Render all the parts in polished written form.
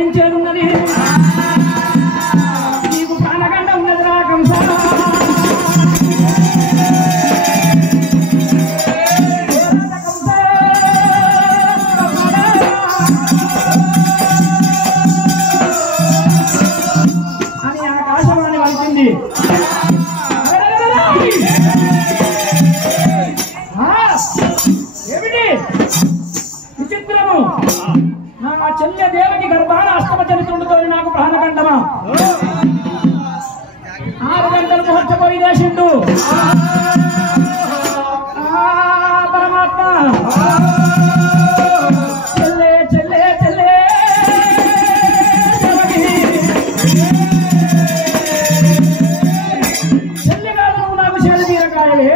జన్మించేనున్నది నీకు ప్రాణగండ ఉన్నది రా కంస అని ఆకాశవాణి వలిచింది. ఏమిటి విచిత్రము? నా చెల్లె దేవకి గర్భాన అష్టమ చరిత్రుడితో నాకు ప్రాణగండమా? 6 గంటలు ముహూర్తపోయి దేశిండు పరమాత్మ. చెల్లె చెల్లె చెల్లె చెల్లెగా నువ్వు నాకు చెల్లి తీరకాయలే.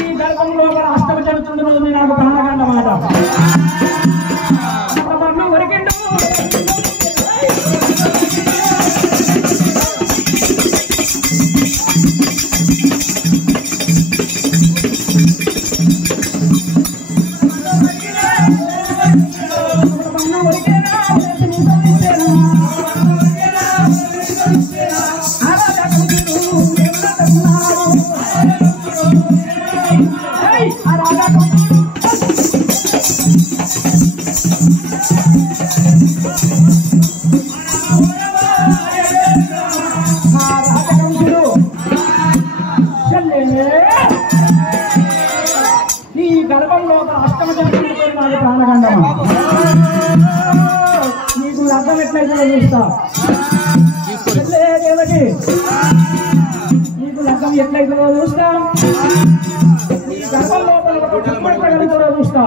ఈ గర్భంలో అష్టమ చరిత్రుడు నాకు ప్రాణగండమాట. వరకెండు నీ గర్భంలో అష్టమ చరిత్రుడితో నాకు ప్రాణగండమా? నీకు లగ్గం ఎట్లయితే చూస్తా. దేవకి నీకు లగ్గం ఎట్లయితే చూస్తా. నీ గర్భం లోపల చూస్తా.